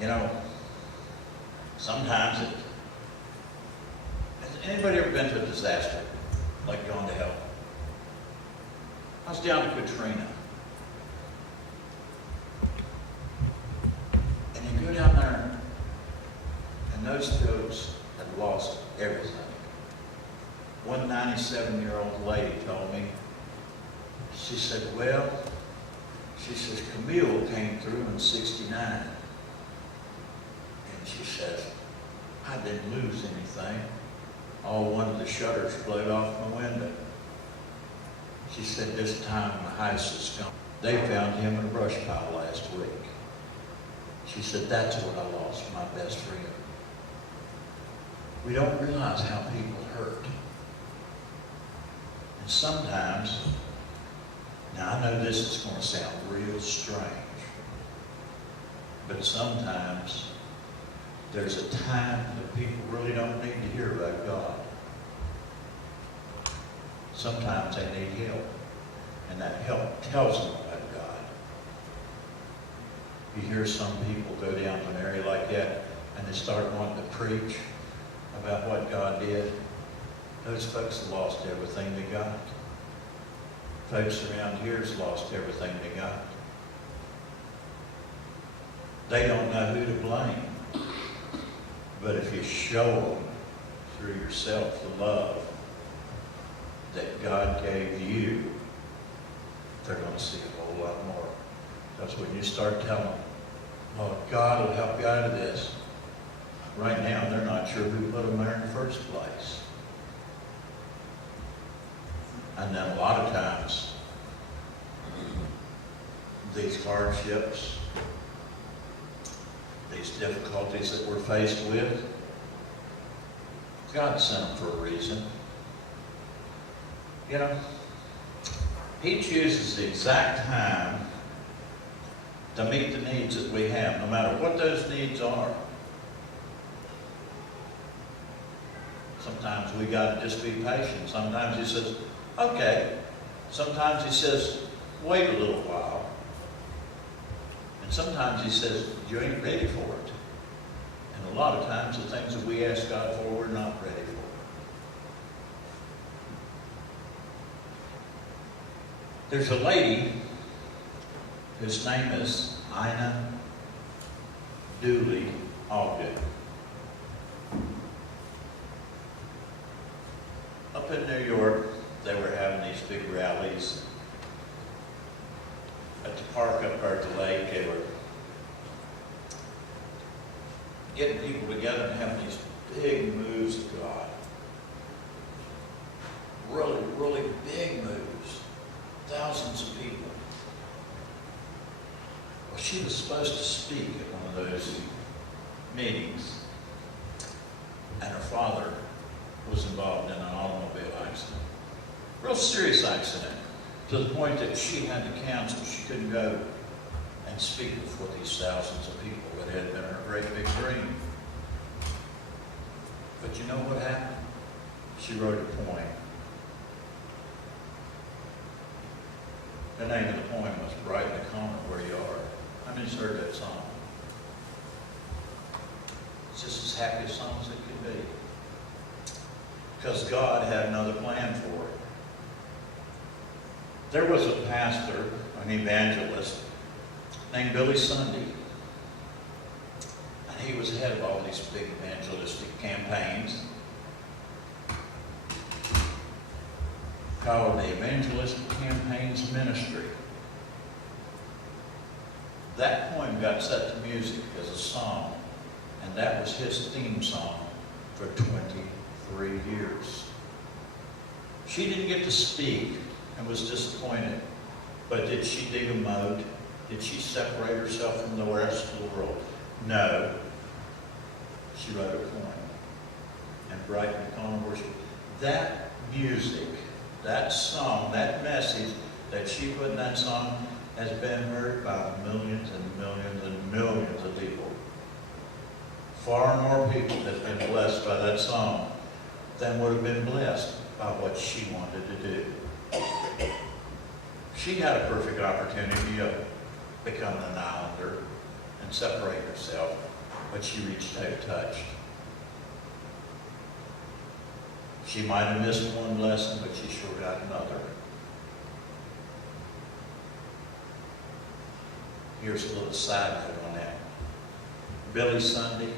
You know, sometimes has anybody ever been to a disaster, like gone to hell? I was down to Katrina. And you go down there, and those folks had lost everything. One 97-year-old lady told me, she said, well, she says, Camille came through in '69. And she says, I didn't lose anything. All one of the shutters blowed off my window. She said, this time the house is gone. They found him in a brush pile last week. She said, that's what I lost, my best friend. We don't realize how people hurt. And sometimes, now I know this is going to sound real strange, but sometimes there's a time that people really don't need to hear about God. Sometimes they need help, and that help tells them about God. You hear some people go down to an area like that, and they start wanting to preach about what God did. Those folks have lost everything they got. Folks around here has lost everything they got. They don't know who to blame. But if you show them through yourself the love that God gave you, they're going to see a whole lot more. That's when you start telling them, well, God will help you out of this. Right now, they're not sure who put them there in the first place. And then a lot of times, these hardships, these difficulties that we're faced with, God sent them for a reason. You know, He chooses the exact time to meet the needs that we have, no matter what those needs are. Sometimes we got to just be patient. Sometimes He says, okay. Sometimes He says, wait a little while. And sometimes He says, you ain't ready for it. And a lot of times the things that we ask God for, we're not ready for. There's a lady whose name is Ina Dooley Ogden. Up in New York, they were having these big rallies at the park up there at the lake. They were getting people together and having these big moves of God. Really, really big moves. Thousands of people. Well, she was supposed to speak at one of those meetings, and her father was involved in an automobile accident. Real serious accident, to the point that she had to cancel. She couldn't go and speak before these thousands of people. It had been her great big dream. But you know what happened? She wrote a poem. The name of the poem was Right in the Corner Where You Are. How many's heard that song? It's just as happy a song as it could be. Because God had another plan for it. There was a pastor, an evangelist, named Billy Sunday. And he was head of all these big evangelistic campaigns called the Evangelistic Campaigns Ministry. That poem got set to music as a song, and that was his theme song for 23 years. She didn't get to speak and was disappointed, but did she dig a moat? Did she separate herself from the rest of the world? No. She wrote a poem and Right in the Corner Where You Are. That music, that song, that message that she put in that song has been heard by millions and millions and millions of people. Far more people have been blessed by that song than would have been blessed by what she wanted to do. She had a perfect opportunity of becoming an islander and separate herself but she reached out, touched. She might have missed one blessing, but she sure got another. Here's a little side note on that. Billy Sunday,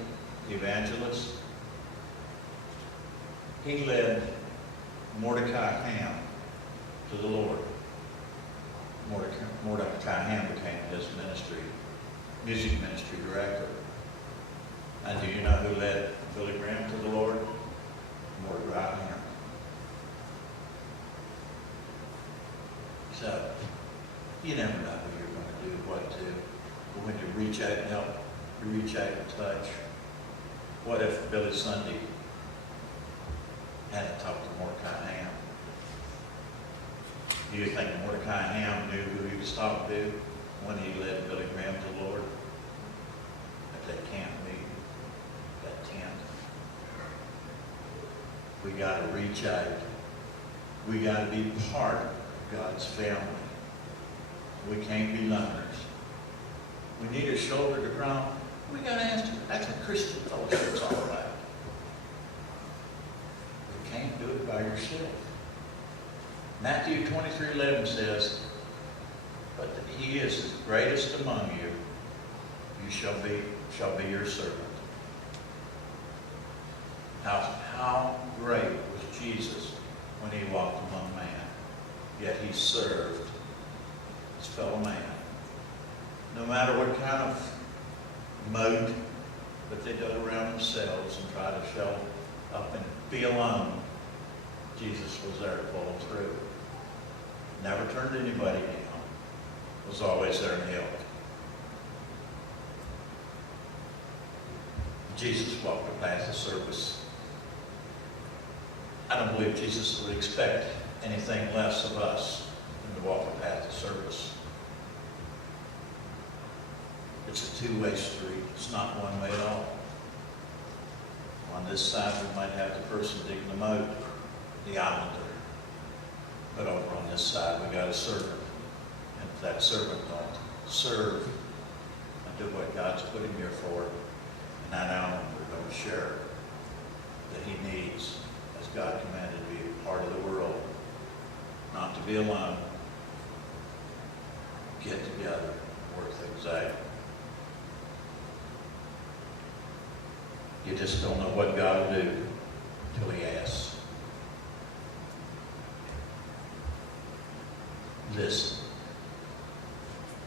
the evangelist, he led Mordecai Ham to the Lord. Mordecai Ham became his music ministry director. And do you know who led Billy Graham to the Lord? Mordecai Ham. So, you never know who you're going to do what to. But when you reach out and help, you reach out and touch. What if Billy Sunday hadn't talked to Mordecai Ham? Do you think Mordecai Ham knew who he was talking to when he led Billy Graham to the Lord? At that camp meeting, that tent. We got to reach out. We got to be part of God's family. We can't be loners. We need a shoulder to cry on. We got to ask him. That's what Christian fellowship is all about. You can't do it by yourself. Matthew 23:11 says, "But that he is the greatest among you, you shall be your servant." How great was Jesus when he walked among man, yet he served his fellow man. No matter what kind of moat that they dug around themselves and tried to show up and be alone, Jesus was there to pull them through. Never turned anybody down. Was always there to help. Jesus walked the path of service. I don't believe Jesus would expect anything less of us than to walk the path of service. It's a two-way street. It's not one way at all. On this side, we might have the person digging the moat, the islander. But over on this side, we got a servant. And if that servant don't serve and do what God's put him here for, and that islander don't share that he needs, as God commanded to be a part of the world, not to be alone, get together, work things out. You just don't know what God will do until he asks. Listen,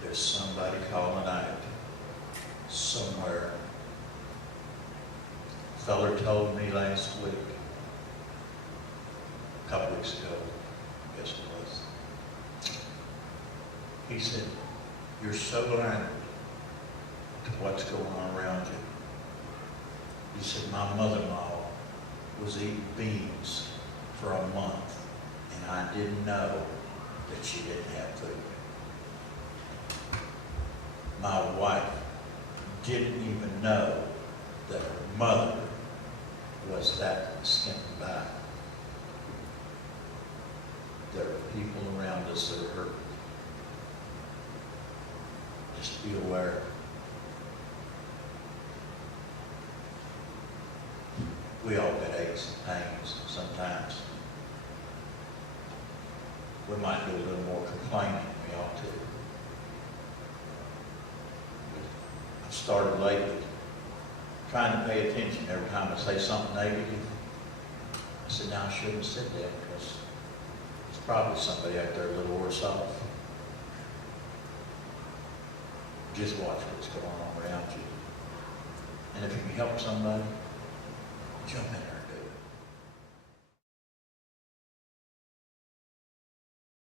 there's somebody calling out somewhere. A feller told me last week, a couple weeks ago, I guess it was. He said, "You're so blinded to what's going on around you." He said, "My mother-in-law was eating beans for a month, and I didn't know that she didn't have food. My wife didn't even know that her mother was that skinned by." There are people around us that are hurting. Just be aware. We all get aches and pains sometimes. We might do a little more complaining than we ought to. I've started lately trying to pay attention every time I say something negative. I said, "Now I shouldn't have said that because there's probably somebody out there a little worse off." Just watch what's going on around you. And if you can help somebody, jump in there.